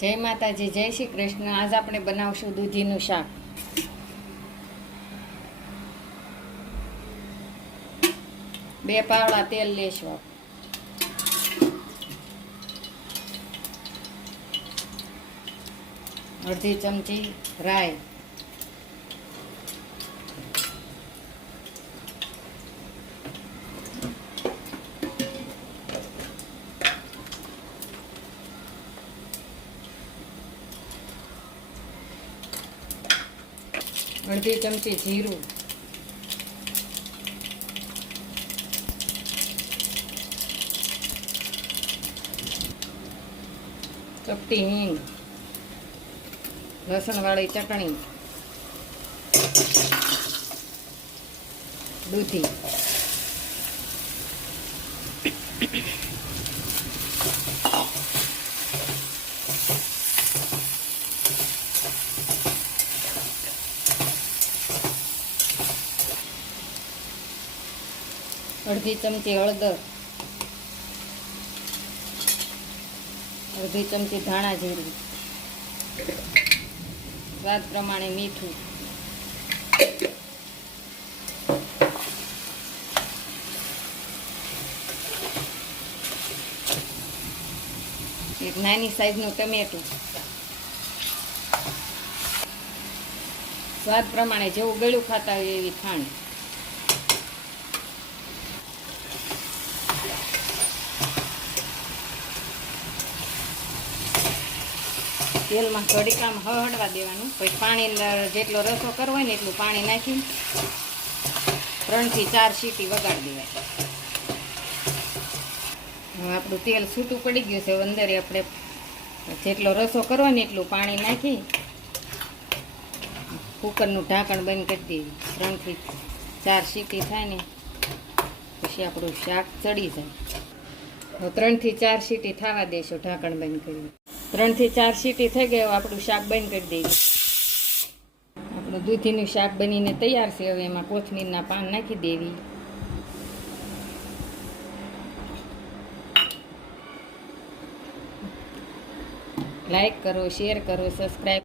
જય માતાજી, જય શ્રી કૃષ્ણ। આજ આપણે બનાવશું દૂધીનું શાક। બે પાવડા તેલ લેશું। અડધી ચમચી રાઈ, અડધી ચમચી જીરું, ચપટી હિંગ, લસણવાળી ચટણી, દૂધી, અડધી ચમચી હળદર, અડધી ચમચી ધાણા જીરું, સ્વાદ પ્રમાણે મીઠું, એક નાની સાઈઝનું ટમેટું, સ્વાદ પ્રમાણે જેવું ગળ્યું ખાતા હોય એવી ખાંડ, તેલમાં ઘડીકામાં હળવા દેવાનું। પછી પાણી જેટલો રસો કરવો હોય ને એટલું પાણી નાખી 3 થી 4 સીટી વગાડી દેવાય। હવે આપણું તેલ છૂટું પડી ગયું છે। અંદર આપણે જેટલો રસો કરવો ને એટલું પાણી નાખી કુકરનું ઢાંકણ બંધ કરી દેવું। 3 થી 4 સીટી થાય ને પછી આપણું શાક ચડી જાય। હવે 3 થી 4 સીટી થવા દેશું ઢાંકણ બંધ કરી। 3 થી 4 સીટી થઈ ગયો, આપણું શાક બંધ કરી દઈએ। આપણું દૂધીનું શાક બનીને તૈયાર છે। હવે એમાં કોથમીરના પાન નાખી દેવી। લાઈક કરો, શેર કરો, સબસ્ક્રાઈબ